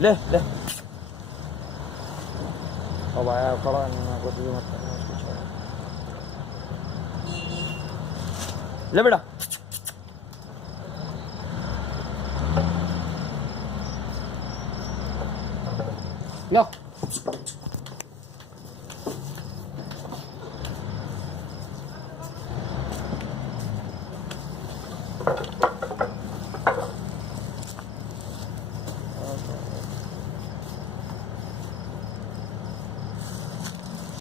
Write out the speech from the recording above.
ले ले। अब आया खड़ा नहीं, कुछ भी मत करना उसको, छोड़। ले बेटा। लो।